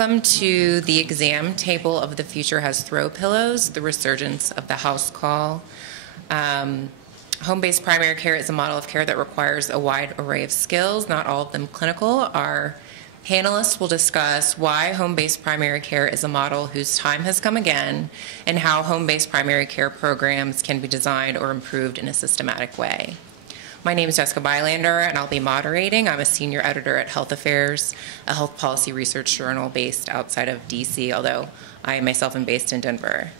Welcome to the exam table of The Future Has Throw Pillows, the resurgence of the house call. Home-based primary care is a model of care that requires a wide array of skills, not all of them clinical. Our panelists will discuss why home-based primary care is a model whose time has come again, and how home-based primary care programs can be designed or improved in a systematic way. My name is Jessica Bylander, and I'll be moderating. I'm a senior editor at Health Affairs, a health policy research journal based outside of DC, although I myself am based in Denver.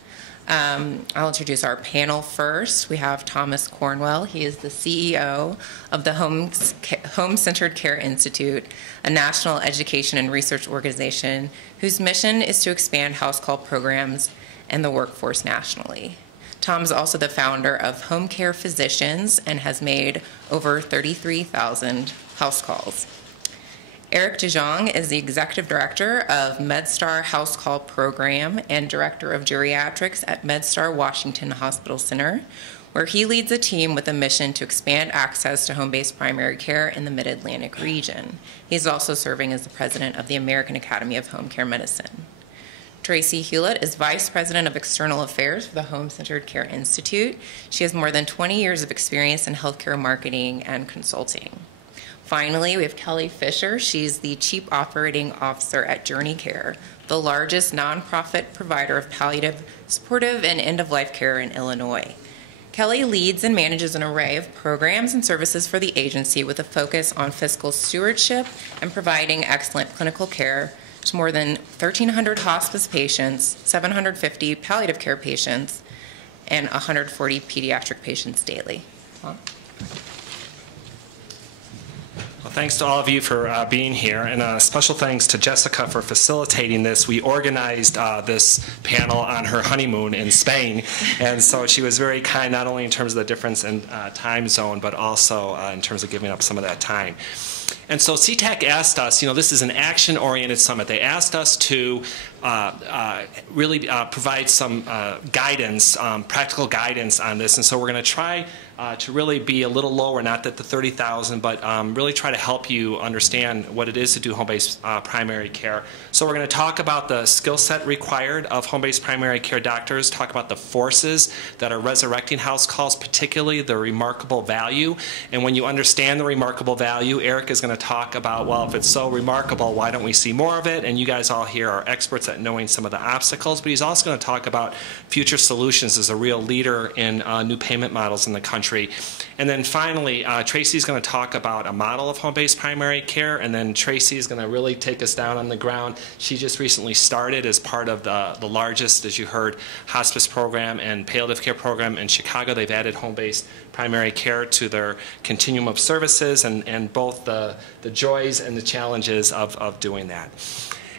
I'll introduce our panel first. We have Thomas Cornwell. He is the CEO of the Home-Centered Care Institute, a national education and research organization whose mission is to expand house call programs and the workforce nationally. Thom is also the founder of Home Care Physicians and has made over 33,000 house calls. Eric Jonge is the executive director of MedStar House Call Program and director of geriatrics at MedStar Washington Hospital Center, where he leads a team with a mission to expand access to home-based primary care in the Mid-Atlantic region. He's also serving as the president of the American Academy of Home Care Medicine. Tracy Hulett is Vice President of External Affairs for the Home-Centered Care Institute. She has more than 20 years of experience in healthcare marketing and consulting. Finally, we have Kelly Fischer. She's the Chief Operating Officer at JourneyCare, the largest nonprofit provider of palliative, supportive, and end-of-life care in Illinois. Kelly leads and manages an array of programs and services for the agency with a focus on fiscal stewardship and providing excellent clinical care to more than 1,300 hospice patients, 750 palliative care patients, and 140 pediatric patients daily. Well, thanks to all of you for being here, and a special thanks to Jessica for facilitating this. We organized this panel on her honeymoon in Spain, and so she was very kind, not only in terms of the difference in time zone, but also in terms of giving up some of that time. And so C-TAC asked us, this is an action-oriented summit. They asked us to really provide some guidance, practical guidance on this. And so we're going to try to really be a little lower, not at the 30,000, but really try to help you understand what it is to do home-based primary care. So we're going to talk about the skill set required of home-based primary care doctors, talk about the forces that are resurrecting house calls, particularly the remarkable value. And when you understand the remarkable value, Eric is going to talk about, well, if it's so remarkable, why don't we see more of it? And you guys all here are experts at knowing some of the obstacles, but he's also going to talk about future solutions as a real leader in new payment models in the country. And then finally, Tracy's going to talk about a model of home-based primary care, and then Tracy is going to really take us down on the ground. She just recently started as part of the largest, as you heard, hospice program and palliative care program in Chicago. They've added home-based primary care to their continuum of services, and both the joys and the challenges of doing that.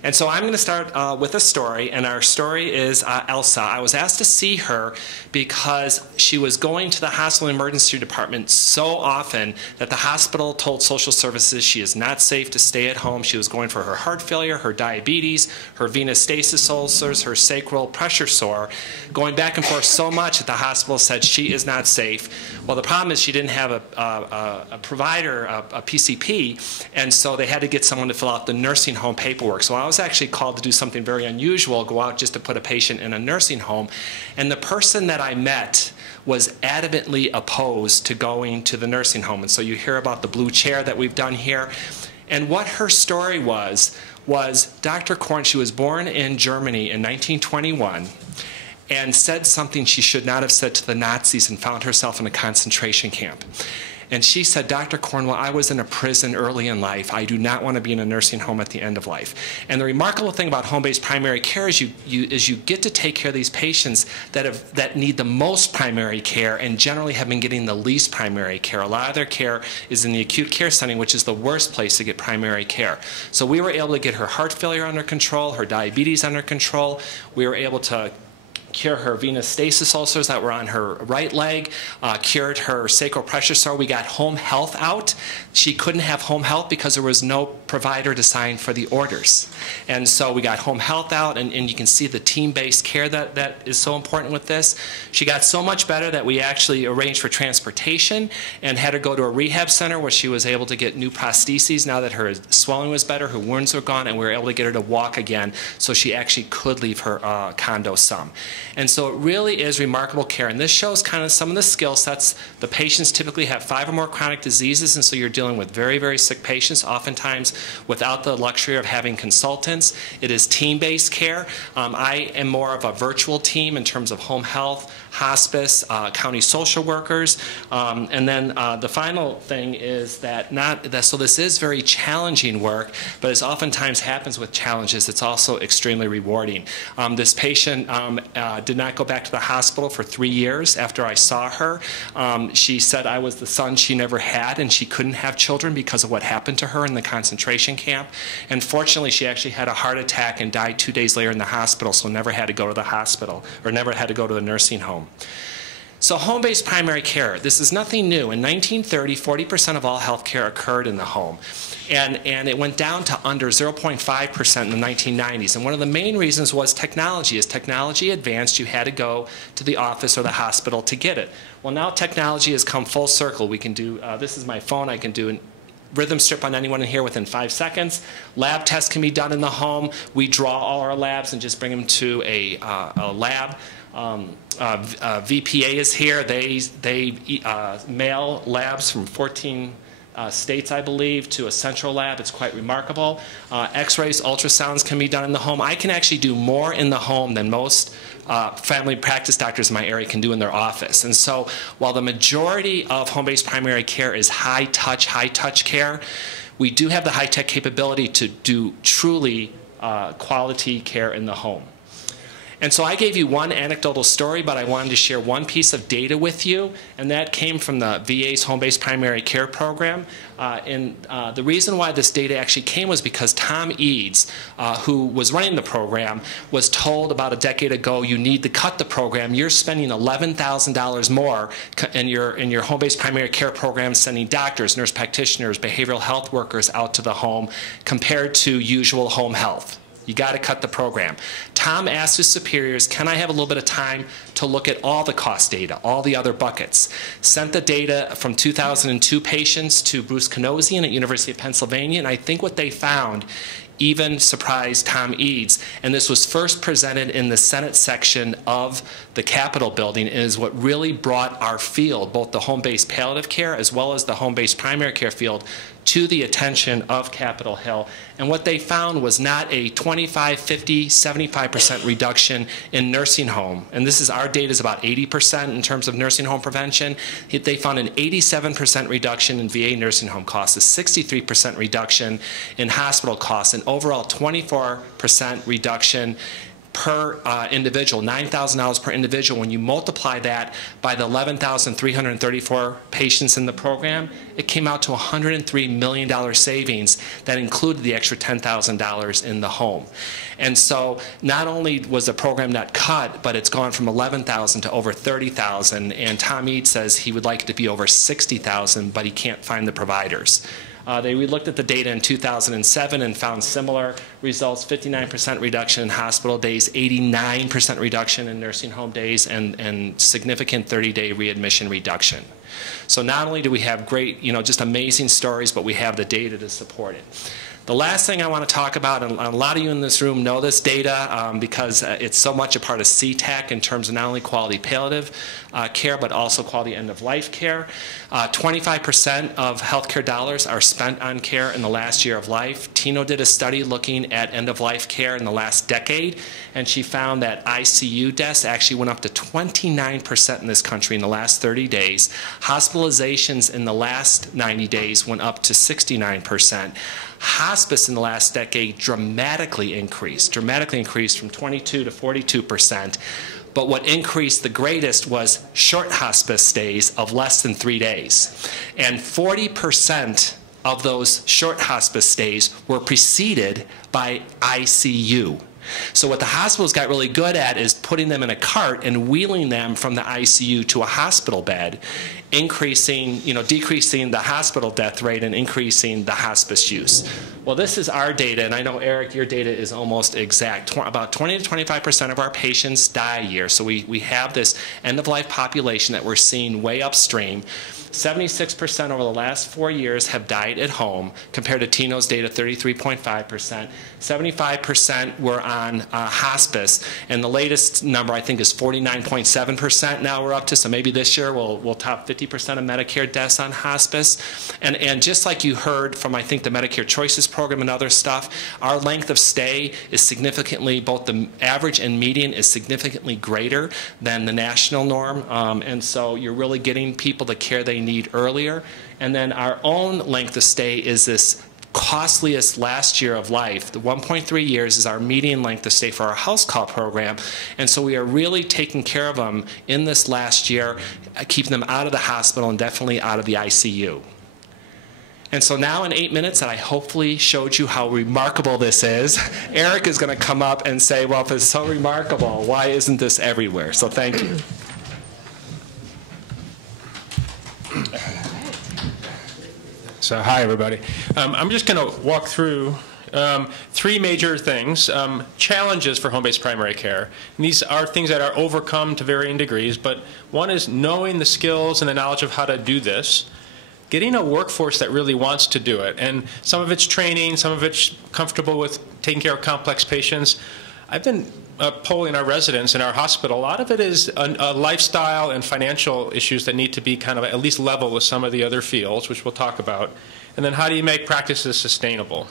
And so I'm going to start with a story, and our story is Elsa. I was asked to see her because she was going to the hospital emergency department so often that the hospital told social services she is not safe to stay at home. She was going for her heart failure, her diabetes, her venous stasis ulcers, her sacral pressure sore, going back and forth so much that the hospital said she is not safe. Well, the problem is she didn't have a provider, a PCP, and so they had to get someone to fill out the nursing home paperwork. So I was actually called to do something very unusual, go out just to put a patient in a nursing home. And the person that I met was adamantly opposed to going to the nursing home. And so you hear about the blue chair that we've done here. And what her story was Dr. Korn, she was born in Germany in 1921, and said something she should not have said to the Nazis and found herself in a concentration camp. And she said, Dr. Cornwell, I was in a prison early in life. I do not want to be in a nursing home at the end of life. And the remarkable thing about home-based primary care is you get to take care of these patients that need the most primary care and generally have been getting the least primary care. A lot of their care is in the acute care setting, which is the worst place to get primary care. So we were able to get her heart failure under control, her diabetes under control. We were able to cure her venous stasis ulcers that were on her right leg, cured her sacral pressure sore. We got home health out. She couldn't have home health because there was no provider to sign for the orders. And so we got home health out, and you can see the team-based care that is so important with this. She got so much better that we actually arranged for transportation and had her go to a rehab center where she was able to get new prostheses now that her swelling was better, her wounds were gone, and we were able to get her to walk again so she actually could leave her condo some. And so it really is remarkable care. And this shows kind of some of the skill sets. The patients typically have 5 or more chronic diseases, and so you're dealing with very, very sick patients, oftentimes without the luxury of having consultants. It is team-based care. I am more of a virtual team in terms of home health, hospice, county social workers, and then the final thing is so this is very challenging work, but as oftentimes happens with challenges, it's also extremely rewarding. This patient did not go back to the hospital for 3 years after I saw her. She said I was the son she never had, and she couldn't have children because of what happened to her in the concentration camp. And fortunately, she actually had a heart attack and died 2 days later in the hospital, so never had to go to the hospital or never had to go to a nursing home. So home-based primary care, this is nothing new. In 1930, 40% of all health care occurred in the home. And it went down to under 0.5% in the 1990s. And one of the main reasons was technology. As technology advanced, you had to go to the office or the hospital to get it. Well, now technology has come full circle. We can do, this is my phone, I can do an rhythm strip on anyone in here within 5 seconds. Lab tests can be done in the home. We draw all our labs and just bring them to a lab. VPA is here. They mail labs from 14 states, I believe, to a central lab. It's quite remarkable. X-rays, ultrasounds can be done in the home. I can actually do more in the home than most family practice doctors in my area can do in their office. And so while the majority of home-based primary care is high-touch care, we do have the high-tech capability to do truly quality care in the home. And so I gave you one anecdotal story, but I wanted to share one piece of data with you, and that came from the VA's home-based primary care program. The reason why this data actually came was because Thom, who was running the program, was told about a decade ago, you need to cut the program. You're spending $11,000 more in your home-based primary care program sending doctors, nurse practitioners, behavioral health workers out to the home compared to usual home health. You got to cut the program. Thom asked his superiors, can I have a little bit of time to look at all the cost data, all the other buckets? Sent the data from 2002 patients to Bruce Kanosian at University of Pennsylvania, and I think what they found even surprised Thom, and this was first presented in the Senate section of the Capitol building, and is what really brought our field, both the home-based palliative care as well as the home-based primary care field, to the attention of Capitol Hill. And what they found was not a 25, 50, 75% reduction in nursing home. And this is our data is about 80% in terms of nursing home prevention. They found an 87% reduction in VA nursing home costs, a 63% reduction in hospital costs, an overall 24% reduction per individual, $9,000 per individual. When you multiply that by the 11,334 patients in the program, it came out to $103 million savings that included the extra $10,000 in the home. And so not only was the program not cut, but it's gone from 11,000 to over 30,000. And Thom says he would like it to be over 60,000, but he can't find the providers. We looked at the data in 2007 and found similar results, 59% reduction in hospital days, 89% reduction in nursing home days, and significant 30-day readmission reduction. So not only do we have great, just amazing stories, but we have the data to support it. The last thing I want to talk about, and a lot of you in this room know this data because it's so much a part of C-TAC in terms of not only quality palliative care, but also quality end-of-life care. 25% of healthcare dollars are spent on care in the last year of life. Tino did a study looking at end-of-life care in the last decade, and she found that ICU deaths actually went up to 29% in this country in the last 30 days. Hospitalizations in the last 90 days went up to 69%. Hospice in the last decade dramatically increased from 22 to 42%. But what increased the greatest was short hospice stays of less than 3 days. And 40% of those short hospice stays were preceded by ICU. So what the hospitals got really good at is putting them in a cart and wheeling them from the ICU to a hospital bed, increasing, decreasing the hospital death rate and increasing the hospice use. Well, this is our data, and I know, Eric, your data is almost exact. About 20 to 25% of our patients die a year. So we have this end-of-life population that we're seeing way upstream. 76% over the last 4 years have died at home, compared to Tino's data, 33.5%. 75% were on hospice, and the latest number, I think, is 49.7% now we're up to, so maybe this year we'll top 50% of Medicare deaths on hospice. And just like you heard from, I think, the Medicare Choices program and other stuff, our length of stay is significantly, both the average and median is significantly greater than the national norm, and so you're really getting people the care they need earlier. And then our own length of stay is this costliest last year of life. The 1.3 years is our median length of stay for our house call program, and so we are really taking care of them in this last year, keeping them out of the hospital and definitely out of the ICU. And so now in 8 minutes that I hopefully showed you how remarkable this is, Eric is going to come up and say, well, if it's so remarkable, why isn't this everywhere? So thank you. So hi, everybody. I'm just going to walk through three major things, challenges for home-based primary care. And these are things that are overcome to varying degrees, but one is knowing the skills and the knowledge of how to do this, getting a workforce that really wants to do it. And some of it's training, some of it's comfortable with taking care of complex patients. I've been polling our residents in our hospital. A lot of it is a lifestyle and financial issues that need to be kind of at least level with some of the other fields, which we'll talk about. And then how do you make practices sustainable?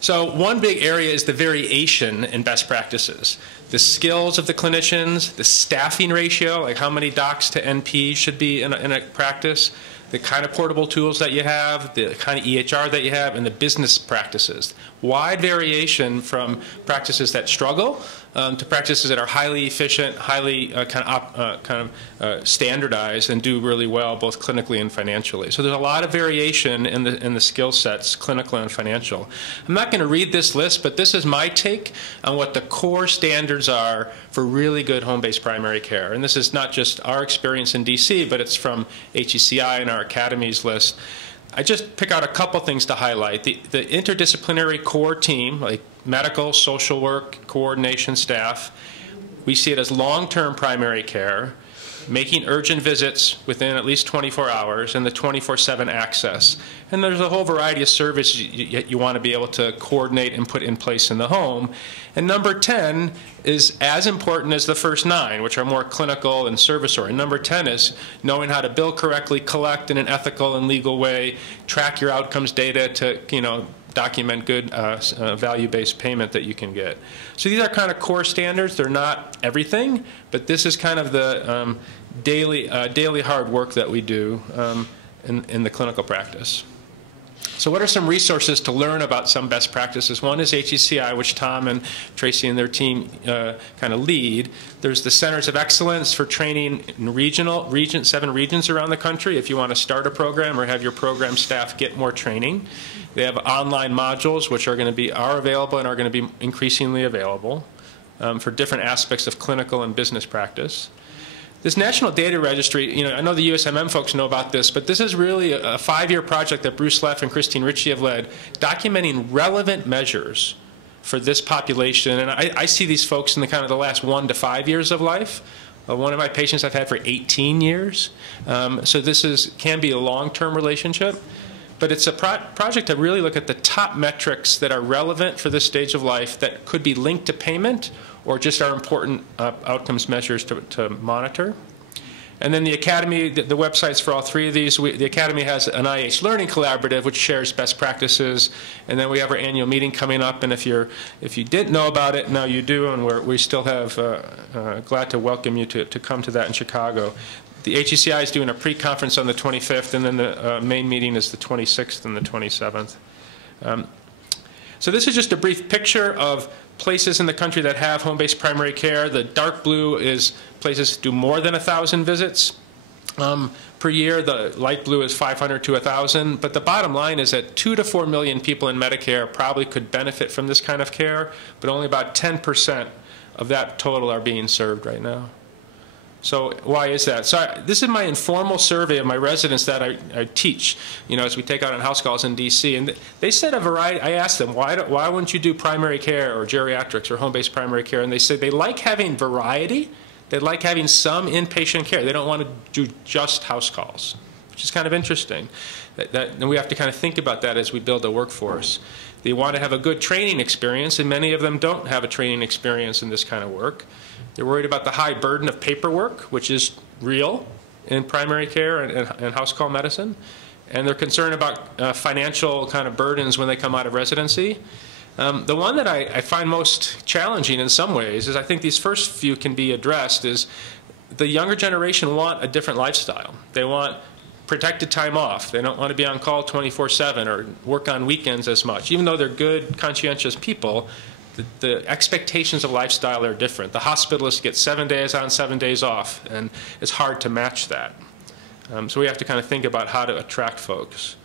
So one big area is the variation in best practices. The skills of the clinicians, the staffing ratio, like how many docs to NP should be in a practice, the kind of portable tools that you have, the kind of EHR that you have, and the business practices. Wide variation from practices that struggle to practices that are highly efficient, highly standardized, and do really well both clinically and financially. So there's a lot of variation in the skill sets, clinical and financial. I'm not going to read this list, but this is my take on what the core standards are for really good home-based primary care. And this is not just our experience in DC, but it's from HCCI and our academies list. I just pick out a couple things to highlight. The interdisciplinary core team, like medical, social work, coordination staff, we see it as long-term primary care, making urgent visits within at least 24 hours, and the 24/7 access. And there's a whole variety of services you want to be able to coordinate and put in place in the home. And number 10 is as important as the first 9, which are more clinical and service-oriented. Number 10 is knowing how to bill correctly, collect in an ethical and legal way, track your outcomes data to, document good value-based payment that you can get. So these are kind of core standards. They're not everything, but this is kind of the daily hard work that we do in the clinical practice. So what are some resources to learn about some best practices? One is HCCI, which Thom and Tracy and their team kind of lead. There's the Centers of Excellence for training in 7 regions around the country if you want to start a program or have your program staff get more training. They have online modules which are available and are going to be increasingly available for different aspects of clinical and business practice. This National Data Registry, I know the USMM folks know about this, but this is really a 5-year project that Bruce Leff and Christine Ritchie have led, documenting relevant measures for this population. And I see these folks in the last 1 to 5 years of life. One of my patients I've had for 18 years. So this can be a long-term relationship. But it's a project to really look at the top metrics that are relevant for this stage of life that could be linked to payment or just are important outcomes measures to monitor. And then the Academy, the websites for all 3 of these, the Academy has an IH Learning Collaborative which shares best practices, and then we have our annual meeting coming up, and if you didn't know about it, now you do, and we still have, glad to welcome you to come to that in Chicago. The HCCI is doing a pre-conference on the 25th, and then the main meeting is the 26th and the 27th. So this is just a brief picture of places in the country that have home-based primary care. The dark blue is places that do more than 1,000 visits. per year. The light blue is 500 to 1,000. But the bottom line is that 2 to 4 million people in Medicare probably could benefit from this kind of care, but only about 10% of that total are being served right now. So why is that? So this is my informal survey of my residents that I teach, as we take out on house calls in DC. And they said a variety. I asked them, why wouldn't you do primary care or geriatrics or home-based primary care? And they said they like having variety. They like having some inpatient care. They don't want to do just house calls, which is kind of interesting. And we have to kind of think about that as we build a workforce. They want to have a good training experience, and many of them don't have a training experience in this kind of work. They're worried about the high burden of paperwork, which is real in primary care and house call medicine. And they're concerned about financial kind of burdens when they come out of residency. The one that I find most challenging in some ways is, I think these first few can be addressed, is the younger generation want a different lifestyle. They want protected time off. They don't want to be on call 24/7 or work on weekends as much. Even though they're good, conscientious people, the expectations of lifestyle are different. The hospitalists get 7 days on, 7 days off, and it's hard to match that. So we have to kind of think about how to attract folks.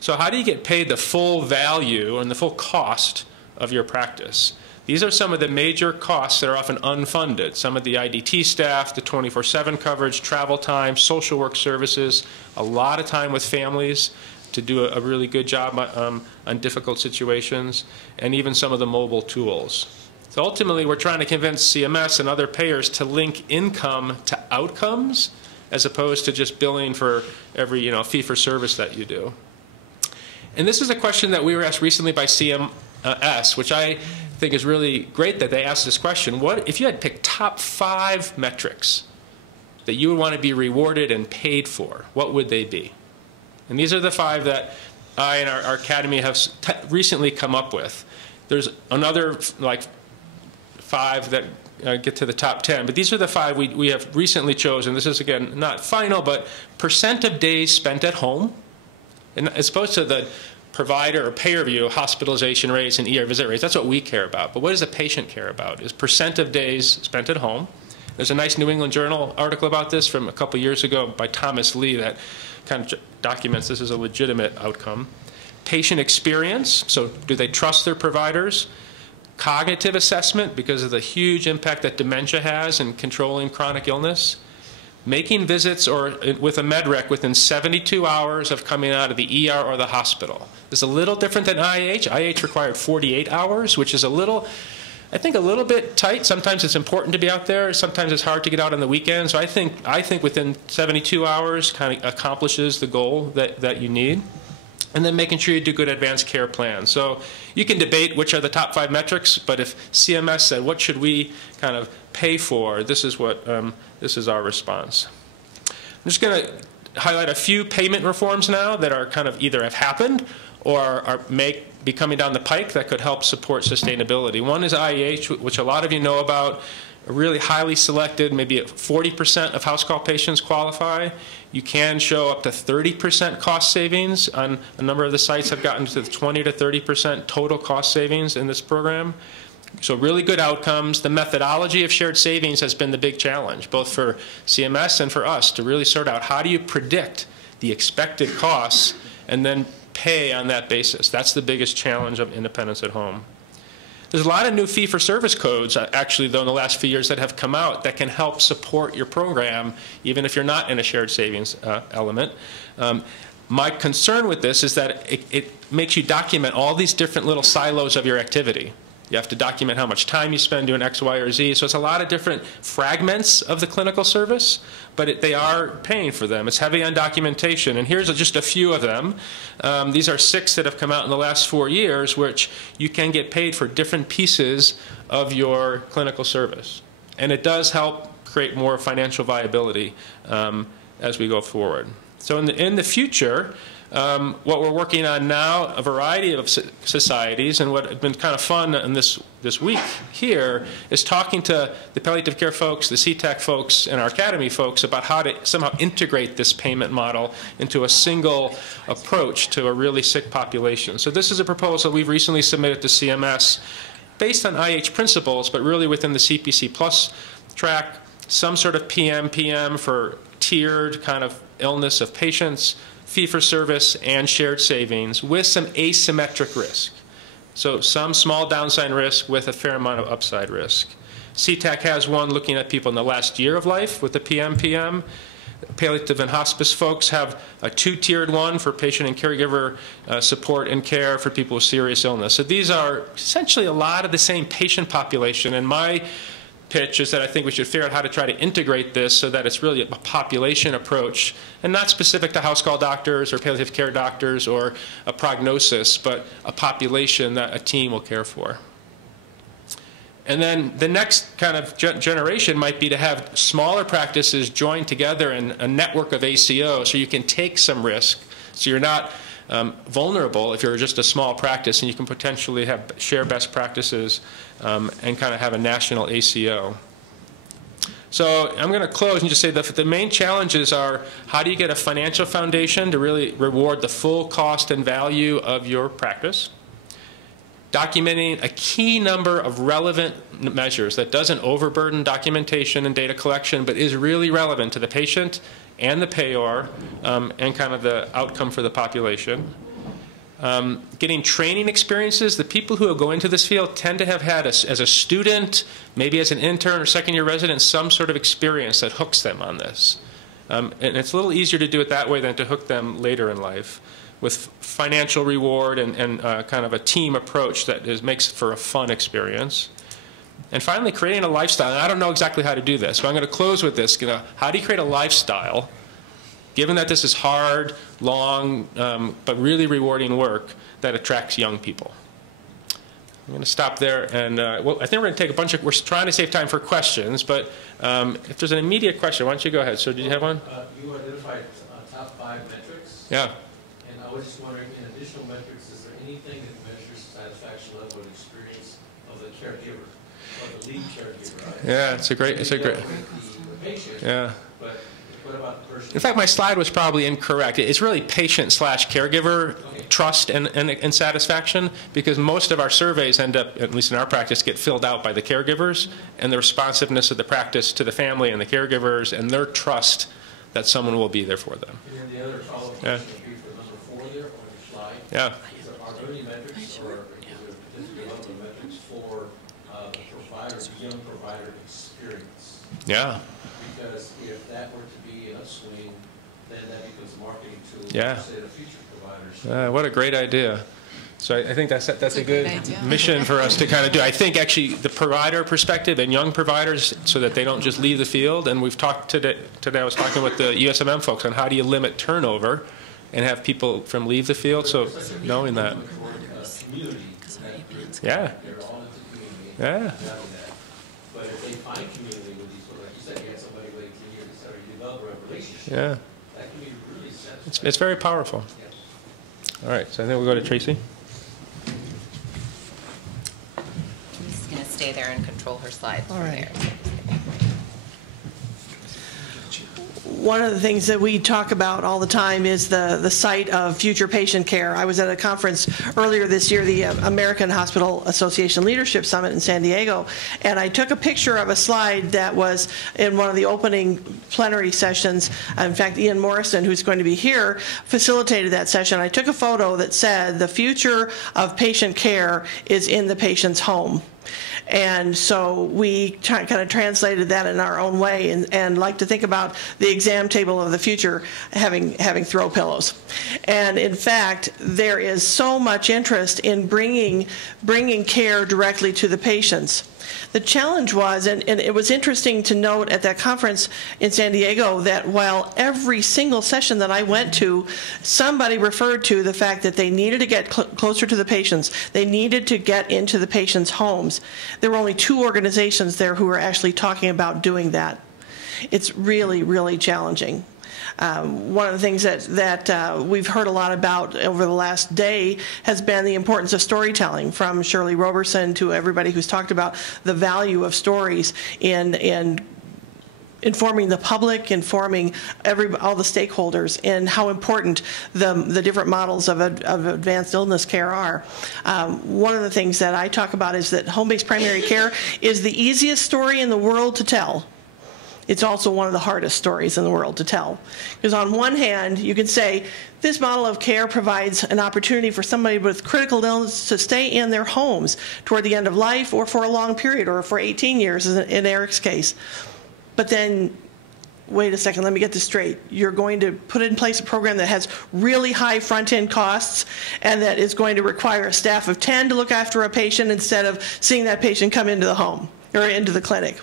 So how do you get paid the full value and the full cost of your practice? These are some of the major costs that are often unfunded. Some of the IDT staff, the 24/7 coverage, travel time, social work services, a lot of time with families to do a really good job on difficult situations, and even some of the mobile tools. So ultimately, we're trying to convince CMS and other payers to link income to outcomes, as opposed to just billing for every fee-for-service that you do. And this is a question that we were asked recently by CMS, which I think is really great that they asked this question. What if you had picked top 5 metrics that you would want to be rewarded and paid for? What would they be? And these are the 5 that I and our academy have recently come up with. There's another 5 that get to the top 10, but these are the 5 we have recently chosen. This is, again, not final, but % of days spent at home, and as opposed to the provider or payer view, hospitalization rates and ER visit rates. That's what we care about. But what does a patient care about? Is % of days spent at home. There's a nice New England Journal article about this from a couple years ago by Thomas Lee that kind of documents this as a legitimate outcome. Patient experience, so do they trust their providers? Cognitive assessment, because of the huge impact that dementia has in controlling chronic illness. Making visits or with a med-rec within 72 hours of coming out of the ER or the hospital. This is a little different than IH. IH required 48 hours, which is a little bit tight. Sometimes it's important to be out there. Sometimes it's hard to get out on the weekend. So I think within 72 hours kind of accomplishes the goal that you need. And then making sure you do good advanced care plans. So you can debate which are the top 5 metrics, but if CMS said, what should we kind of pay for, this is our response. I'm just going to highlight a few payment reforms now that are kind of either have happened or be coming down the pike that could help support sustainability. One is IEH, which a lot of you know about. Really highly selected, maybe 40% of house call patients qualify. You can show up to 30% cost savings. On a number of the sites have gotten to the 20 to 30% total cost savings in this program. So really good outcomes. The methodology of shared savings has been the big challenge, both for CMS and for us, to really sort out how do you predict the expected costs and then pay on that basis. That's the biggest challenge of independence at home. There's a lot of new fee-for-service codes, actually, though, in the last few years that have come out that can help support your program, even if you're not in a shared savings element. My concern with this is that it makes you document all these different little silos of your activity. You have to document how much time you spend doing X, Y, or Z. So it's a lot of different fragments of the clinical service, but they are paying for them. It's heavy on documentation. And here's just a few of them. These are 6 that have come out in the last 4 years, which you can get paid for different pieces of your clinical service. And it does help create more financial viability as we go forward. So in the future, what we're working on now, a variety of societies, and what has been kind of fun in this week here is talking to the palliative care folks, the C-TAC folks, and our academy folks about how to somehow integrate this payment model into a single approach to a really sick population. So this is a proposal we've recently submitted to CMS based on IH principles, but really within the CPC Plus track, some sort of PM for tiered kind of illness of patients, fee-for-service, and shared savings with some asymmetric risk. So some small downside risk with a fair amount of upside risk. C-TAC has one looking at people in the last year of life with the PMPM. Palliative and hospice folks have a two-tiered one for patient and caregiver support and care for people with serious illness. So these are essentially a lot of the same patient population, and my pitch is that I think we should figure out how to try to integrate this so that it's really a population approach and not specific to house call doctors or palliative care doctors or a prognosis, but a population that a team will care for. And then the next kind of generation might be to have smaller practices joined together in a network of ACO so you can take some risk, so you're not vulnerable if you're just a small practice, and you can potentially share best practices and kind of have a national ACO. So I'm going to close and just say that the main challenges are, how do you get a financial foundation to really reward the full cost and value of your practice? Documenting a key number of relevant measures that doesn't overburden documentation and data collection, but is really relevant to the patient and the payor and kind of the outcome for the population. Getting training experiences. The people who go into this field tend to have had, as a student, maybe as an intern or second-year resident, some sort of experience that hooks them on this. And it's a little easier to do it that way than to hook them later in life, with financial reward and kind of a team approach that makes for a fun experience. And finally, creating a lifestyle. And I don't know exactly how to do this, but I'm going to close with this. How do you create a lifestyle, given that this is hard, long, but really rewarding work that attracts young people? I'm going to stop there. And well, I think we're going to take we're trying to save time for questions, but if there's an immediate question, why don't you go ahead? So did you have one? You identified top 5 metrics. Yeah. I was just wondering, in additional metrics, is there anything that measures satisfaction level and experience of the caregiver, of the lead caregiver? Right? Yeah, it's a great. The patient, yeah. But what about the person? In fact, my slide was probably incorrect. It's really patient/caregiver trust and satisfaction, because most of our surveys end up, at least in our practice, get filled out by the caregivers, and the responsiveness of the practice to the family and the caregivers and their trust that someone will be there for them. And then the other follow-up question would be for number 4 there on your slide. Yeah. Are there any metrics or is there a particular level of metrics for young provider experience? Yeah. Because if that were to be an upswing, then that becomes a marketing tool Yeah. for, say, the future providers. What a great idea. So I think that's a good mission for us to kind of do. I think actually the provider perspective and young providers, so that they don't just leave the field. And we've talked today I was talking with the USMM folks on how do you limit turnover and have people from leave the field. So knowing that. Yeah. Yeah. But if they find community with these, like you said, you had somebody wait 10 years to start, you develop a relationship. Yeah. That can be really satisfying. It's very powerful. All right, so I think we'll go to Tracy. I'm just going to stay there and control her slides. All right. There. One of the things that we talk about all the time is the site of future patient care. I was at a conference earlier this year, the American Hospital Association Leadership Summit in San Diego, and I took a picture of a slide that was in one of the opening plenary sessions. In fact, Ian Morrison, who's going to be here, facilitated that session. I took a photo that said, "The future of patient care is in the patient's home." And so we kind of translated that in our own way, and like to think about the exam table of the future having throw pillows. And in fact, there is so much interest in bringing care directly to the patients. The challenge was, and it was interesting to note at that conference in San Diego, that while every single session that I went to, somebody referred to the fact that they needed to get closer to the patients, they needed to get into the patients' homes. There were only 2 organizations there who were actually talking about doing that. It's really, really challenging. One of the things that we've heard a lot about over the last day has been the importance of storytelling, from Shirley Roberson to everybody who's talked about the value of stories in informing the public, informing all the stakeholders, and how important the different models of advanced illness care are. One of the things that I talk about is that home-based primary care is the easiest story in the world to tell. It's also one of the hardest stories in the world to tell. Because on one hand, you can say, this model of care provides an opportunity for somebody with critical illness to stay in their homes toward the end of life or for a long period, or for 18 years in Eric's case. But then, wait a second, let me get this straight. You're going to put in place a program that has really high front-end costs and that is going to require a staff of 10 to look after a patient instead of seeing that patient come into the home or into the clinic.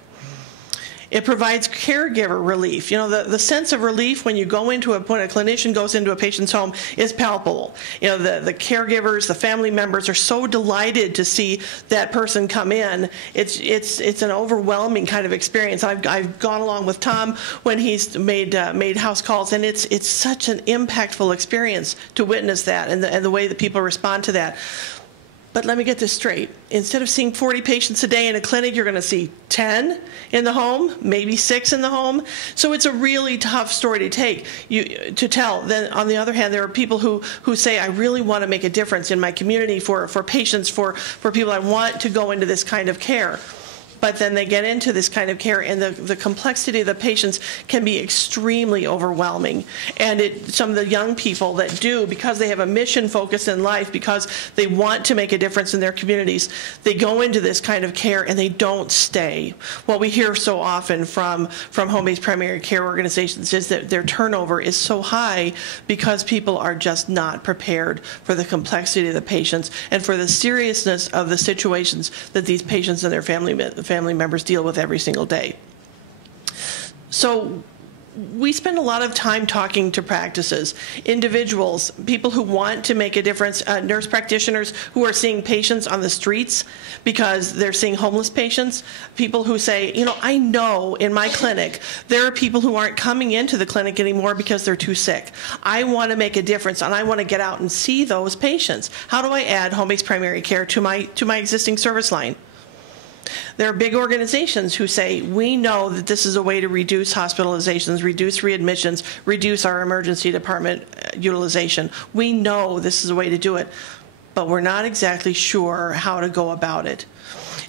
It provides caregiver relief. You know, the sense of relief when you go into when a clinician goes into a patient's home is palpable. You know, the caregivers, the family members are so delighted to see that person come in. It's an overwhelming kind of experience. I've gone along with Thom when he's made house calls, and it's such an impactful experience to witness that and the way that people respond to that. But let me get this straight. Instead of seeing 40 patients a day in a clinic, you're going to see 10 in the home, maybe 6 in the home. So it's a really tough story to tell. Then on the other hand, there are people who say, I really want to make a difference in my community for patients, for people I want to go into this kind of care. But then they get into this kind of care, and the complexity of the patients can be extremely overwhelming. And some of the young people that do, because they have a mission focus in life, because they want to make a difference in their communities, they go into this kind of care and they don't stay. What we hear so often from home-based primary care organizations is that their turnover is so high because people are just not prepared for the complexity of the patients and for the seriousness of the situations that these patients and their family members deal with every single day. So we spend a lot of time talking to practices, individuals, people who want to make a difference, nurse practitioners who are seeing patients on the streets because they're seeing homeless patients, people who say, you know, I know in my clinic there are people who aren't coming into the clinic anymore because they're too sick. I want to make a difference and I want to get out and see those patients. How do I add home-based primary care to my existing service line? There are big organizations who say, we know that this is a way to reduce hospitalizations, reduce readmissions, reduce our emergency department utilization. We know this is a way to do it, but we're not exactly sure how to go about it.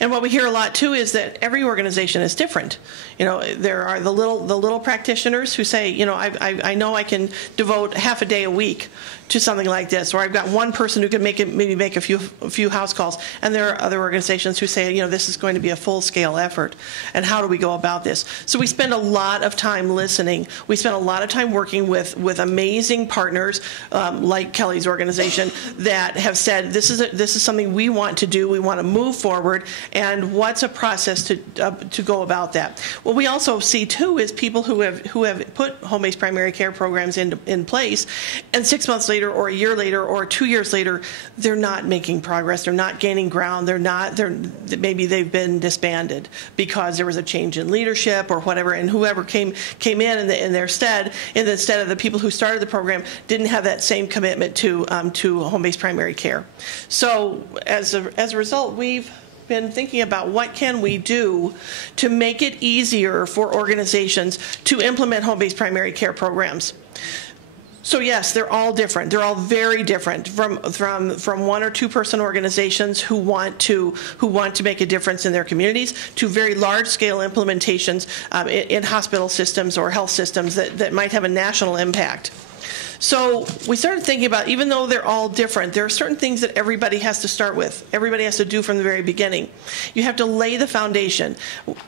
And what we hear a lot too is that every organization is different. You know, there are the little practitioners who say, you know, I know I can devote half a day a week to something like this, or I've got one person who can maybe make a few house calls, and there are other organizations who say, you know, this is going to be a full-scale effort, and how do we go about this? So we spend a lot of time listening. We spend a lot of time working with amazing partners like Kelly's organization that have said, this is something we want to do. We want to move forward, and what's a process to go about that? What we also see too is people who have put home-based primary care programs in place, and 6 months later, or a year later, or 2 years later, they're not making progress. They're not gaining ground. Maybe they've been disbanded because there was a change in leadership or whatever, and whoever came in their stead, instead of the people who started the program, didn't have that same commitment to home-based primary care. So as a result, we've been thinking about what can we do to make it easier for organizations to implement home-based primary care programs. So yes, they're all different. They're all very different from 1 or 2 person organizations who want to make a difference in their communities to very large scale implementations in hospital systems or health systems that might have a national impact. So we started thinking about, even though they're all different, there are certain things that everybody has to start with. Everybody has to do from the very beginning. You have to lay the foundation.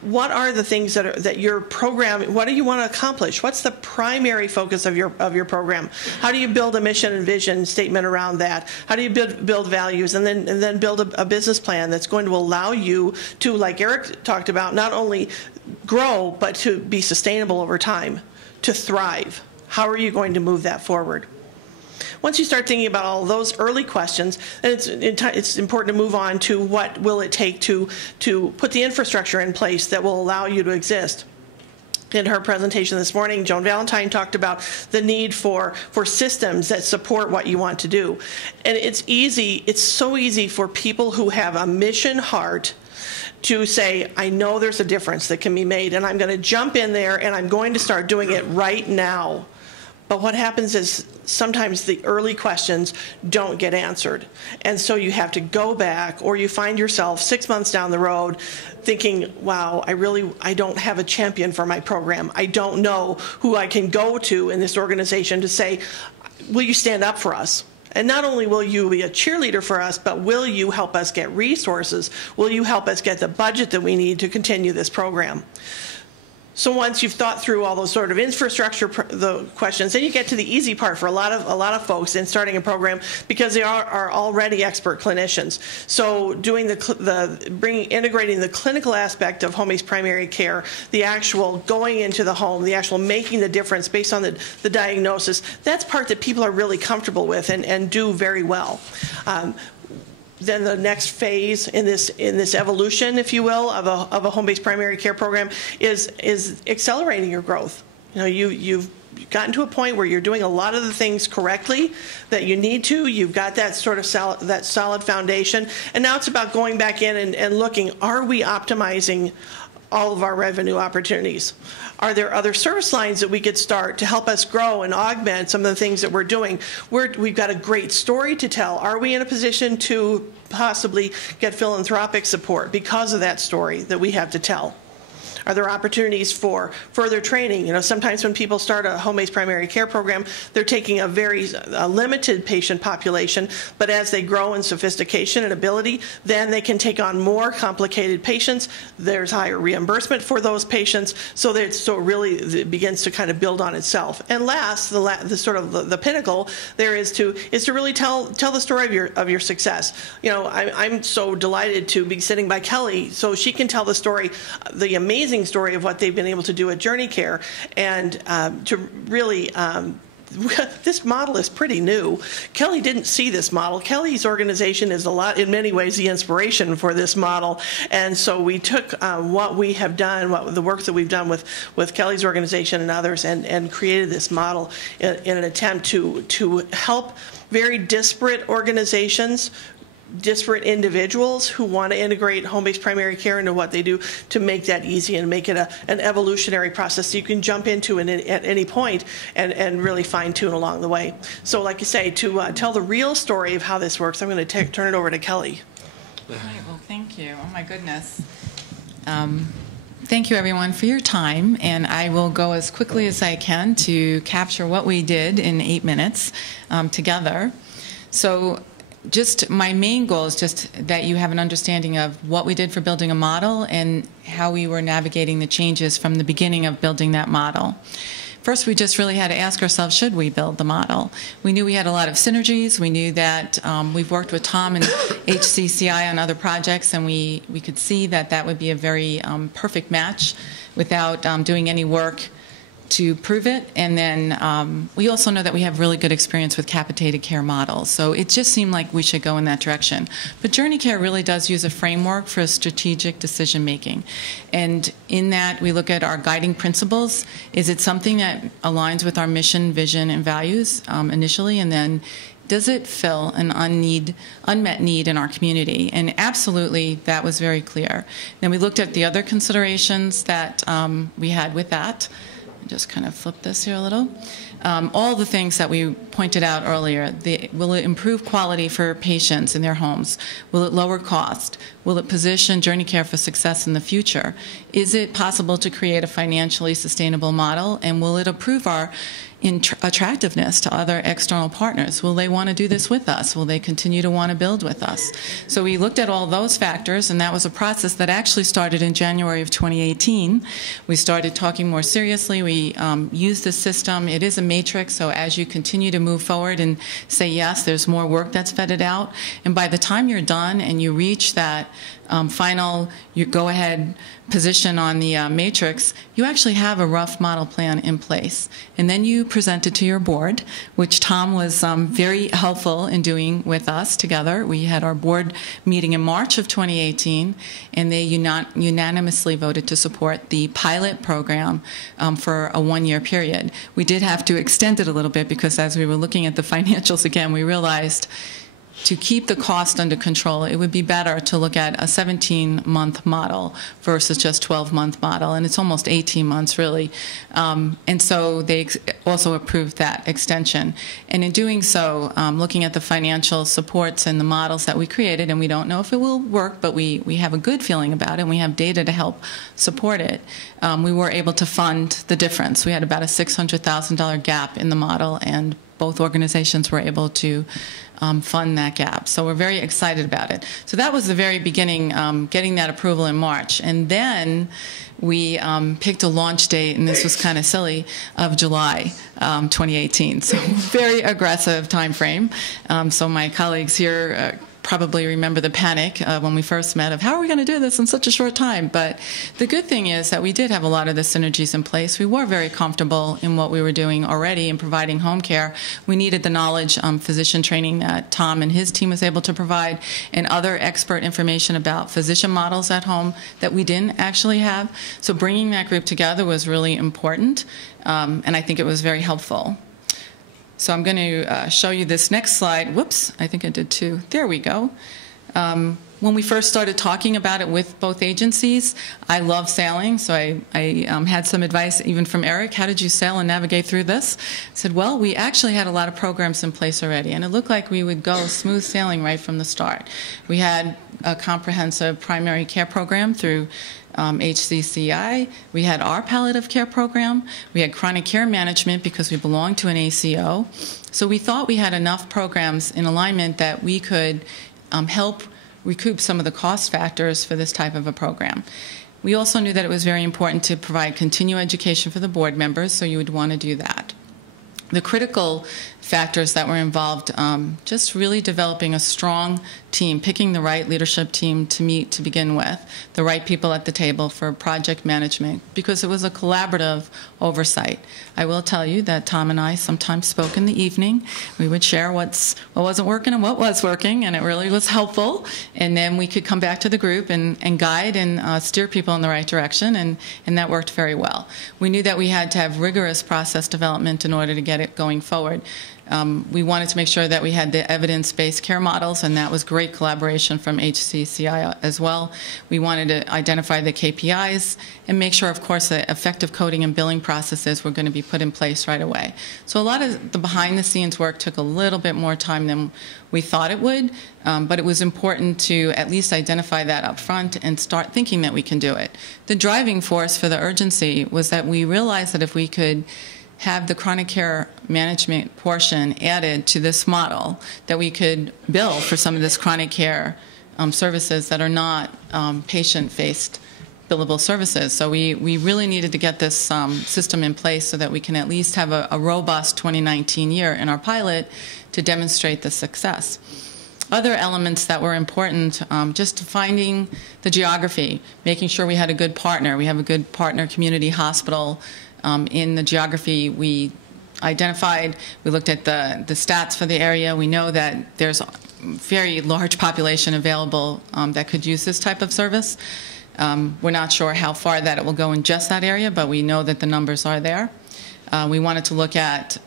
What are the things that your program, what do you want to accomplish? What's the primary focus of your program? How do you build a mission and vision statement around that? How do you build values and then build a business plan that's going to allow you to, like Eric talked about, not only grow, but to be sustainable over time, to thrive? How are you going to move that forward? Once you start thinking about all those early questions, then it's important to move on to what will it take to put the infrastructure in place that will allow you to exist. In her presentation this morning, Joan Valentine talked about the need for systems that support what you want to do. And it's so easy for people who have a mission heart to say, I know there's a difference that can be made, and I'm going to jump in there and I'm going to start doing it right now. But what happens is sometimes the early questions don't get answered. And so you have to go back, or you find yourself 6 months down the road thinking, wow, I don't have a champion for my program. I don't know who I can go to in this organization to say, will you stand up for us? And not only will you be a cheerleader for us, but will you help us get resources? Will you help us get the budget that we need to continue this program? So once you've thought through all those sort of infrastructure the questions, then you get to the easy part for a lot of folks in starting a program, because they are already expert clinicians. So doing integrating the clinical aspect of home-based primary care, the actual going into the home, the actual making the difference based on the diagnosis, that's part that people are really comfortable with and do very well. Then the next phase in this evolution, if you will, of a home-based primary care program is accelerating your growth. You know, you've gotten to a point where you're doing a lot of the things correctly that you need to. You've got that sort of solid foundation, and now it's about going back in and looking: are we optimizing all of our revenue opportunities? Are there other service lines that we could start to help us grow and augment some of the things that we're doing? We've got a great story to tell. Are we in a position to possibly get philanthropic support because of that story that we have to tell? Are there opportunities for further training? You know, sometimes when people start a home-based primary care program, they're taking a very limited patient population, but as they grow in sophistication and ability, then they can take on more complicated patients. There's higher reimbursement for those patients, so it really begins to kind of build on itself. And last, the pinnacle there is to really tell the story of your success. You know, I'm so delighted to be sitting by Kelly, so she can tell the story, the amazing story of what they've been able to do at JourneyCare, and to really this model is pretty new. Kelly didn't see this model. Kelly's organization is in many ways the inspiration for this model, and so we took what we have done, the work that we've done with Kelly's organization and others, and created this model in an attempt to help very disparate organizations, disparate individuals who want to integrate home-based primary care into what they do, to make that easy and make it an evolutionary process so you can jump into it at any point and really fine-tune along the way. So like you say, to tell the real story of how this works, I'm going to turn it over to Kelly. All right, well, thank you. Oh, my goodness. Thank you, everyone, for your time, and I will go as quickly as I can to capture what we did in 8 minutes together. So just my main goal is just that you have an understanding of what we did for building a model and how we were navigating the changes from the beginning of building that model. First, we just really had to ask ourselves, should we build the model? We knew we had a lot of synergies. We knew that we've worked with Thom and HCCI on other projects, and we could see that that would be a very perfect match without doing any work to prove it. And then we also know that we have really good experience with capitated care models. So it just seemed like we should go in that direction. But JourneyCare really does use a framework for strategic decision making. And in that, we look at our guiding principles. Is it something that aligns with our mission, vision, and values initially? And then does it fill an unmet need in our community? And absolutely, that was very clear. Then we looked at the other considerations that we had with that. Just kind of flip this here a little. All the things that we pointed out earlier. Will it improve quality for patients in their homes? Will it lower cost? Will it position JourneyCare for success in the future? Is it possible to create a financially sustainable model? And will it improve our attractiveness to other external partners? Will they want to do this with us? Will they continue to want to build with us? So we looked at all those factors, and that was a process that actually started in January of 2018. We started talking more seriously. We used the system. It is a matrix, so as you continue to move forward and say yes, there's more work that's vetted out. And by the time you're done and you reach that final you go ahead position on the matrix, you actually have a rough model plan in place. And then you present it to your board, which Thom was very helpful in doing with us together. We had our board meeting in March of 2018, and they unanimously voted to support the pilot program for a one-year period. We did have to extend it a little bit because as we were looking at the financials again, we realized to keep the cost under control, it would be better to look at a 17-month model versus just 12-month model, and it's almost 18 months, really. And so they also approved that extension. And in doing so, looking at the financial supports and the models that we created, and we don't know if it will work, but we have a good feeling about it, and we have data to help support it, we were able to fund the difference. We had about a $600,000 gap in the model, and both organizations were able to fund that gap. So we're very excited about it. So that was the very beginning, getting that approval in March. And then we picked a launch date, and this was kind of silly, of July 2018. So very aggressive time frame. So my colleagues here probably remember the panic when we first met of how are we going to do this in such a short time. But the good thing is that we did have a lot of the synergies in place. We were very comfortable in what we were doing already in providing home care. We needed the knowledge, physician training that Thom and his team was able to provide, and other expert information about physician models at home that we didn't actually have. So bringing that group together was really important, and I think it was very helpful. So I'm going to show you this next slide. Whoops, I think I did two. There we go. When we first started talking about it with both agencies, I love sailing, so I had some advice even from Eric. How did you sail and navigate through this? I said, well, we actually had a lot of programs in place already, and it looked like we would go smooth sailing right from the start. We had a comprehensive primary care program through HCCI. We had our palliative care program. We had chronic care management because we belonged to an ACO. So we thought we had enough programs in alignment that we could help recoup some of the cost factors for this type of a program. We also knew that it was very important to provide continuing education for the board members, so you would want to do that. The critical factors that were involved, just really developing a strong team, picking the right leadership team to meet to begin with, the right people at the table for project management, because it was a collaborative oversight. I will tell you that Thom and I sometimes spoke in the evening. We would share what wasn't working and what was working, and it really was helpful. And then we could come back to the group and guide and steer people in the right direction, and that worked very well. We knew that we had to have rigorous process development in order to get it going forward. We wanted to make sure that we had the evidence-based care models, and that was great collaboration from HCCI as well. We wanted to identify the KPIs and make sure, of course, that effective coding and billing processes were going to be put in place right away. So a lot of the behind-the-scenes work took a little bit more time than we thought it would, but it was important to at least identify that up front and start thinking that we can do it. The driving force for the urgency was that we realized that if we could have the chronic care management portion added to this model, that we could bill for some of this chronic care services that are not patient-faced billable services. So we really needed to get this system in place so that we can at least have a robust 2019 year in our pilot to demonstrate the success. Other elements that were important, just finding the geography, making sure we had a good partner. We have a good partner community hospital in the geography we identified. We looked at the stats for the area. We know that there's a very large population available that could use this type of service. We're not sure how far that it will go in just that area, but we know that the numbers are there. We wanted to look at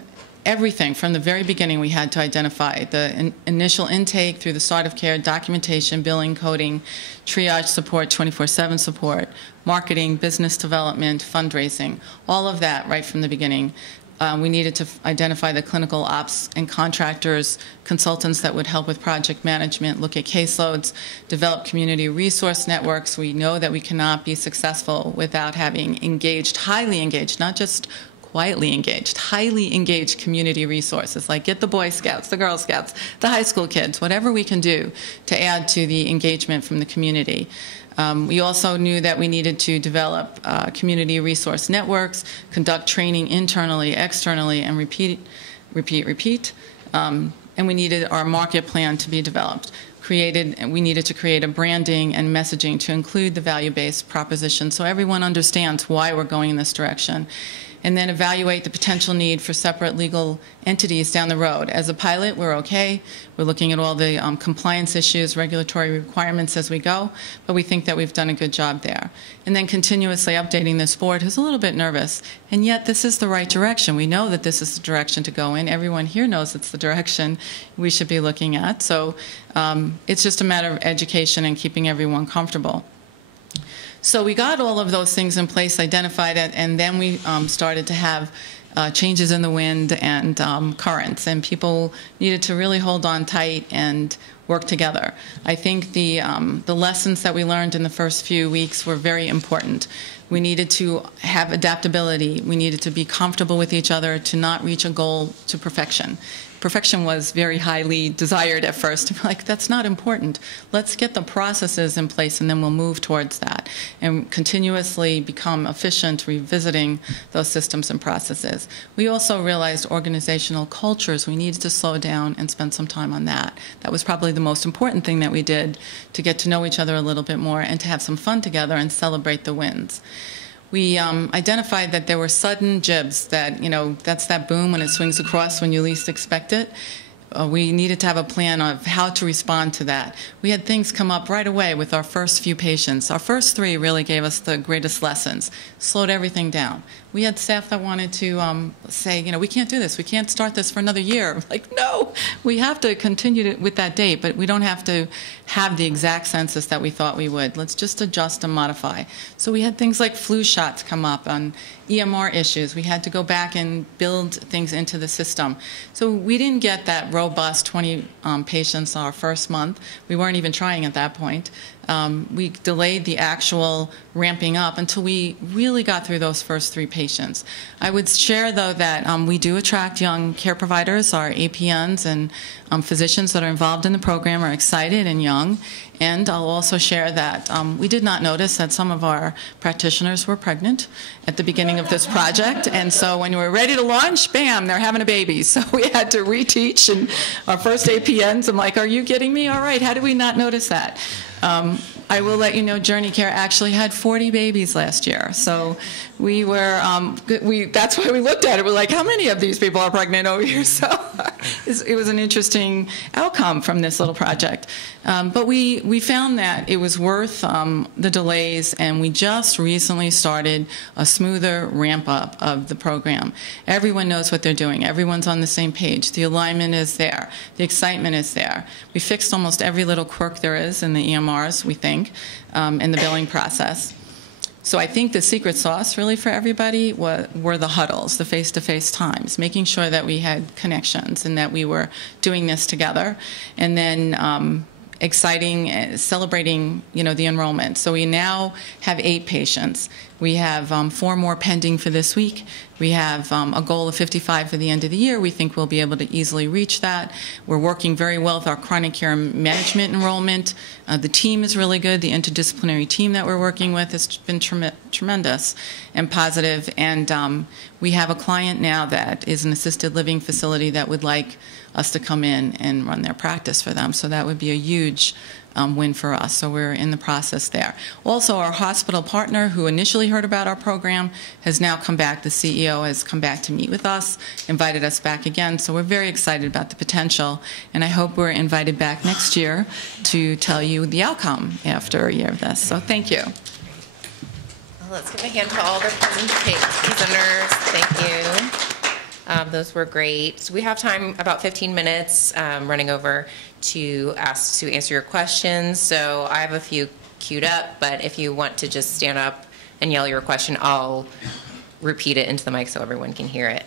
everything from the very beginning. We had to identify the initial intake through the start of care, documentation, billing, coding, triage support, 24/7 support, marketing, business development, fundraising, all of that right from the beginning. We needed to identify the clinical ops and contractors, consultants that would help with project management, look at caseloads, develop community resource networks. We know that we cannot be successful without having engaged, highly engaged, not just quietly engaged, highly engaged community resources, like get the Boy Scouts, the Girl Scouts, the high school kids, whatever we can do to add to the engagement from the community. We also knew that we needed to develop community resource networks, conduct training internally, externally, and repeat. And we needed our market plan to be developed. We needed to create a branding and messaging to include the value-based proposition so everyone understands why we're going in this direction. and then evaluate the potential need for separate legal entities down the road. As a pilot, we're okay. We're looking at all the compliance issues, regulatory requirements as we go, but we think that we've done a good job there. And then continuously updating this board, who's a little bit nervous, and yet this is the right direction. We know that this is the direction to go in. Everyone here knows it's the direction we should be looking at. So it's just a matter of education and keeping everyone comfortable. So we got all of those things in place, identified it, and then we started to have changes in the wind and currents, and people needed to really hold on tight and work together. I think the lessons that we learned in the first few weeks were very important. We needed to have adaptability. We needed to be comfortable with each other, to not reach a goal to perfection. Perfection was very highly desired at first. Like, that's not important. Let's get the processes in place, and then we'll move towards that and continuously become efficient, revisiting those systems and processes. We also realized organizational cultures. We needed to slow down and spend some time on that. That was probably the most important thing that we did, to get to know each other a little bit more and to have some fun together and celebrate the wins. We identified that there were sudden jibs, that, that's that boom when it swings across when you least expect it. We needed to have a plan of how to respond to that. We had things come up right away with our first few patients. Our first 3 really gave us the greatest lessons, slowed everything down. We had staff that wanted to say, we can't do this. We can't start this for another year. Like, no, we have to continue with that date, but we don't have to have the exact census that we thought we would. Let's just adjust and modify. So we had things like flu shots come up on EMR issues. We had to go back and build things into the system. So we didn't get that robust 20 patients our first month. We weren't even trying at that point. We delayed the actual ramping up until we really got through those first 3 patients. I would share, though, that we do attract young care providers. Our APNs and physicians that are involved in the program are excited and young. And I'll also share that we did not notice that some of our practitioners were pregnant at the beginning of this project. And so when we were ready to launch, bam, they're having a baby. So we had to reteach. And our first APNs, I'm like, are you kidding me? All right, how did we not notice that? I will let you know JourneyCare actually had 40 babies last year. So we were, that's why we looked at it. We're like, how many of these people are pregnant over here? So it was an interesting outcome from this little project. But we found that it was worth the delays, and we just recently started a smoother ramp up of the program. Everyone knows what they're doing. Everyone's on the same page. The alignment is there. The excitement is there. We fixed almost every little quirk there is in the EMRs, we think, in the billing process. So I think the secret sauce really for everybody were the huddles, the face-to-face times, making sure that we had connections and that we were doing this together. And then exciting, celebrating, the enrollment. So we now have 8 patients. We have 4 more pending for this week. We have a goal of 55 for the end of the year. We think we'll be able to easily reach that. We're working very well with our chronic care management enrollment. The team is really good. The interdisciplinary team that we're working with has been tremendous and positive. And we have a client now that is an assisted living facility that would like us to come in and run their practice for them. So that would be a huge win for us. So we're in the process there. Also, our hospital partner, who initially heard about our program, has now come back. The CEO has come back to meet with us, invited us back again. So we're very excited about the potential, and I hope we're invited back next year to tell you the outcome after a year of this. So thank you. Well, let's give a hand to all the presenters. Thank you. Those were great. So we have time, about 15 minutes, running over to answer your questions. So I have a few queued up, but if you want to just stand up and yell your question, I'll repeat it into the mic so everyone can hear it.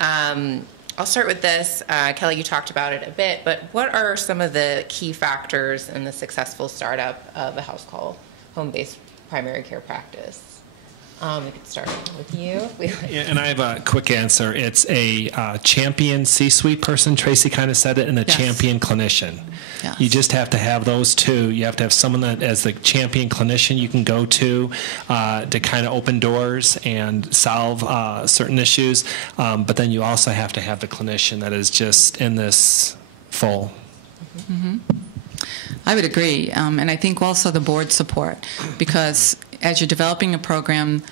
I'll start with this. Kelly, you talked about it a bit, but what are some of the key factors in the successful startup of a house call home-based primary care practice? We could start with you. Yeah, and I have a quick answer. It's a champion C-suite person, Tracy kind of said it, and a champion clinician. Yes. You just have to have those two. You have to have someone that, as the champion clinician, you can go to kind of open doors and solve certain issues. But then you also have to have the clinician that is just in this full. Mm-hmm. I would agree, and I think also the board support, because as you're developing a program,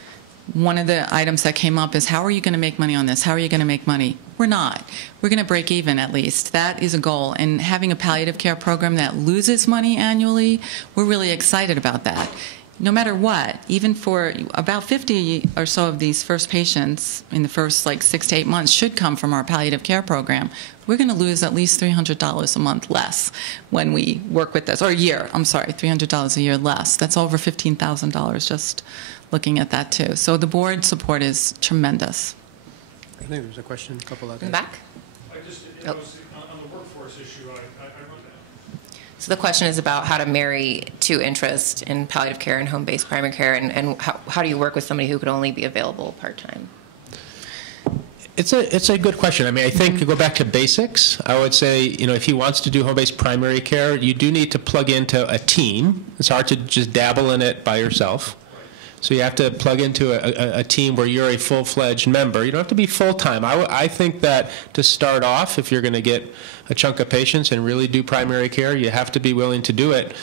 one of the items that came up is, how are you going to make money on this? How are you going to make money? We're not. We're going to break even at least. That is a goal. And having a palliative care program that loses money annually, we're really excited about that. No matter what, even for about 50 or so of these first patients in the first like 6 to 8 months should come from our palliative care program. We're going to lose at least $300 a month less when we work with this, or a year, I'm sorry, $300 a year less. That's over $15,000 just looking at that too. So the board support is tremendous. I think there's a question, a couple out there. In the back? I just, on the workforce issue, I wrote that. So the question is about how to marry two interests in palliative care and home-based primary care, and how do you work with somebody who could only be available part-time? It's a good question. I mean, I think to go back to basics, I would say, you know, if he wants to do home-based primary care, you do need to plug into a team. It's hard to just dabble in it by yourself. So you have to plug into a team where you're a full-fledged member. You don't have to be full-time. I think that to start off, if you're going to get a chunk of patients and really do primary care, you have to be willing to do it,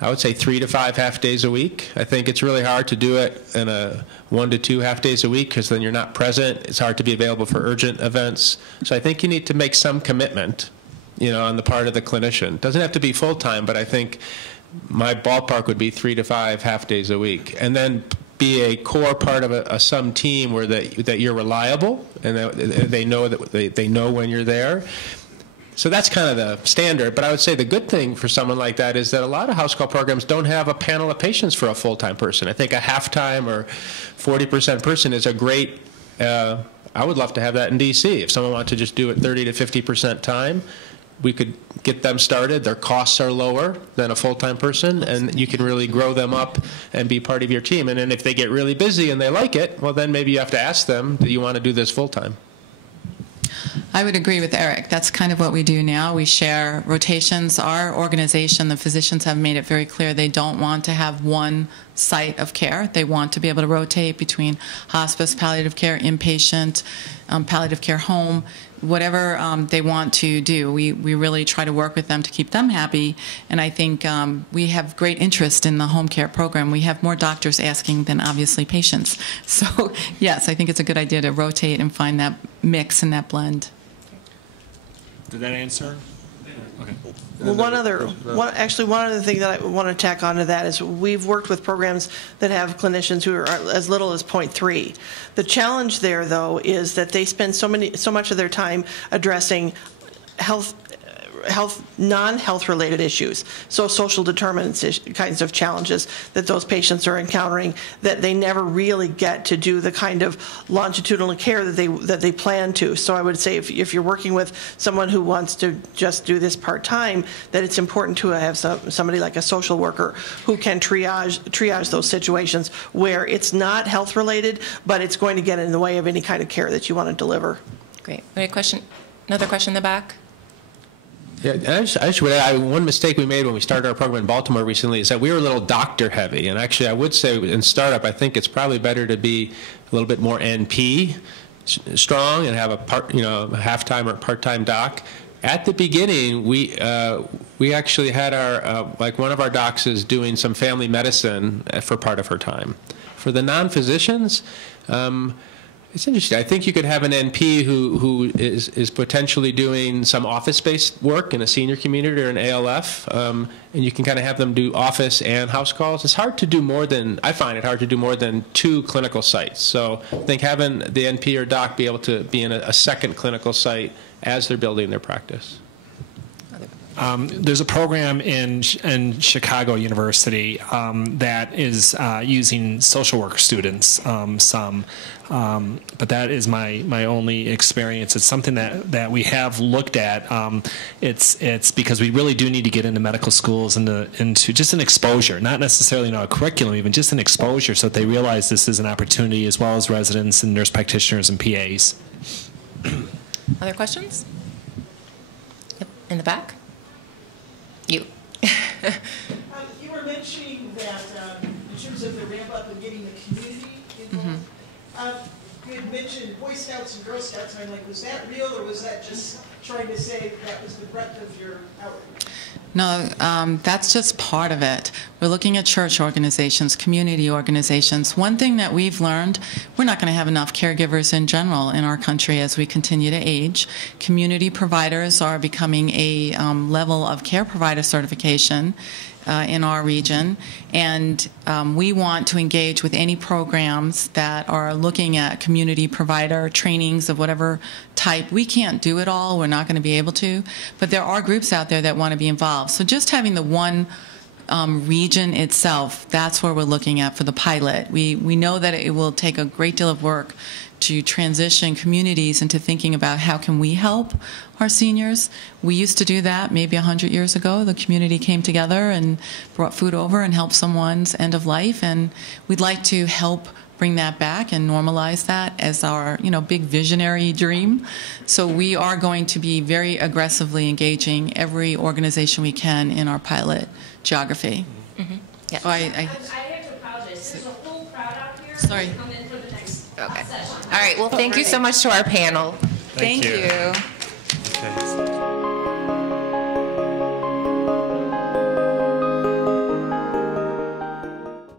I would say 3 to 5 half days a week. I think it's really hard to do it in a 1 to 2 half days a week because then you're not present. It's hard to be available for urgent events. So I think you need to make some commitment, you know, on the part of the clinician. It doesn't have to be full-time, but I think my ballpark would be 3 to 5 half days a week. And then be a core part of some team where that you're reliable and that they know that they know when you're there. So that's kind of the standard, but I would say the good thing for someone like that is that a lot of house call programs don't have a panel of patients for a full-time person. I think a half-time or 40% person is a great, I would love to have that in DC. If someone wanted to just do it 30 to 50% time, we could get them started. Their costs are lower than a full-time person, and you can really grow them up and be part of your team. And then if they get really busy and they like it, well, then maybe you have to ask them, do you want to do this full-time? I would agree with Eric. That's kind of what we do now. We share rotations. Our organization, the physicians have made it very clear they don't want to have one site of care. They want to be able to rotate between hospice, palliative care, inpatient, palliative care home, whatever they want to do. We really try to work with them to keep them happy, and I think we have great interest in the home care program. We have more doctors asking than obviously patients. So yes, I think it's a good idea to rotate and find that mix and that blend. Did that answer? Okay. Well, one other thing that I want to tack onto that is we've worked with programs that have clinicians who are as little as 0.3. The challenge there, though, is that they spend so much of their time addressing non-health related issues, so social determinants kinds of challenges that those patients are encountering, that they never really get to do the kind of longitudinal care that they plan to. So I would say if you're working with someone who wants to just do this part-time, that it's important to have somebody like a social worker who can triage those situations where it's not health related, but it's going to get in the way of any kind of care that you want to deliver. Great. Another question in the back? Yeah, I just would add, one mistake we made when we started our program in Baltimore recently is that we were a little doctor heavy. And actually, I would say in startup, I think it's probably better to be a little bit more NP strong and have a half-time or part-time doc. At the beginning, we actually had our one of our docs is doing some family medicine for part of her time. For the non-physicians, it's interesting. I think you could have an NP who is potentially doing some office-based work in a senior community or an ALF, and you can kind of have them do office and house calls. It's hard to do more than, I find it hard to do more than 2 clinical sites. So I think having the NP or doc be able to be in a second clinical site as they're building their practice. There's a program in Chicago University that is using social work students but that is my only experience. It's something that we have looked at. It's because we really do need to get into medical schools into just an exposure, not necessarily a curriculum, even just an exposure, so that they realize this is an opportunity, as well as residents and nurse practitioners and PAs. Other questions? Yep. In the back? You. You were mentioning that in terms of the ramp up and getting the community involved, you had mentioned Boy Scouts and Girl Scouts, and I'm like, was that real, or was that just trying to say that was the breadth of your outreach? No, that's just part of it. We're looking at church organizations, community organizations. One thing that we've learned, we're not going to have enough caregivers in general in our country as we continue to age. Community providers are becoming a level of care provider certification in our region, and we want to engage with any programs that are looking at community provider trainings of whatever type. We can't do it all. We're not going to be able to, but there are groups out there that want to be involved. So just having the one region itself, that's where we're looking at for the pilot. We know that it will take a great deal of work to transition communities into thinking about how can we help our seniors. We used to do that maybe 100 years ago. The community came together and brought food over and helped someone's end of life, and we'd like to help bring that back and normalize that as our, big visionary dream. So we are going to be very aggressively engaging every organization we can in our pilot geography. Mm-hmm. Yeah. Oh, I have to apologize. There's a whole crowd out here. Sorry. Come in for the next Okay. session. All right. Well, thank you so much to our panel. Thank you. Okay.